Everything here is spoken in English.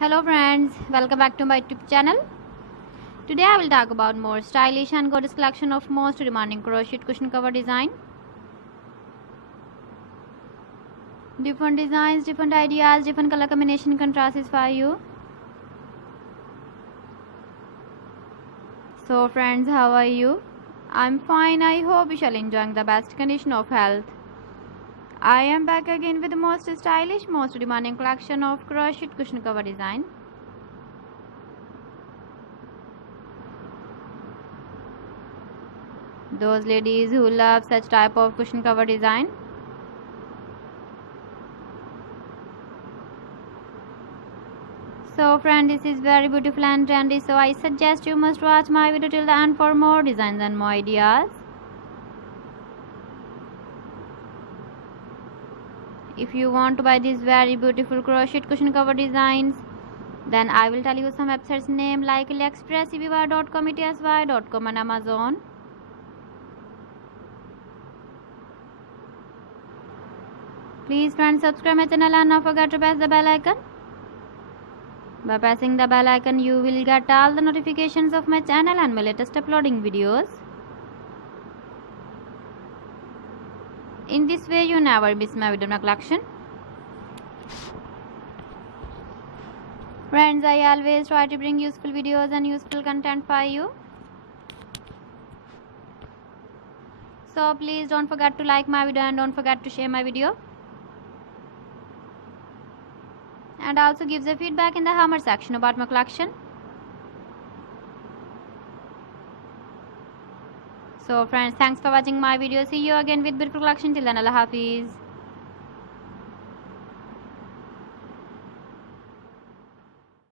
Hello friends, welcome back to my YouTube channel. Today I will talk about more stylish and gorgeous collection of most demanding crochet cushion cover design. Different designs, different ideas, different color combination contrasts for you. So friends, how are you? I'm fine. I hope you shall enjoying the best condition of health. I am back again with the most stylish, most demanding collection of crochet cushion cover design. Those ladies who love such type of cushion cover design. So friend, this is very beautiful and trendy, so I suggest you must watch my video till the end for more designs and more ideas. If you want to buy these very beautiful crochet cushion cover designs, then I will tell you some websites name like AliExpress, eBay.com, etsy.com and Amazon. Please friends, subscribe my channel and don't forget to press the bell icon. By pressing the bell icon, you will get all the notifications of my channel and my latest uploading videos. In this way, you never miss my video collection. Friends, I always try to bring useful videos and useful content for you. So please don't forget to like my video and don't forget to share my video. And also give the feedback in the comment section about my collection. So friends, thanks for watching my video. See you again with beautiful collection. Till then, Allah Hafiz.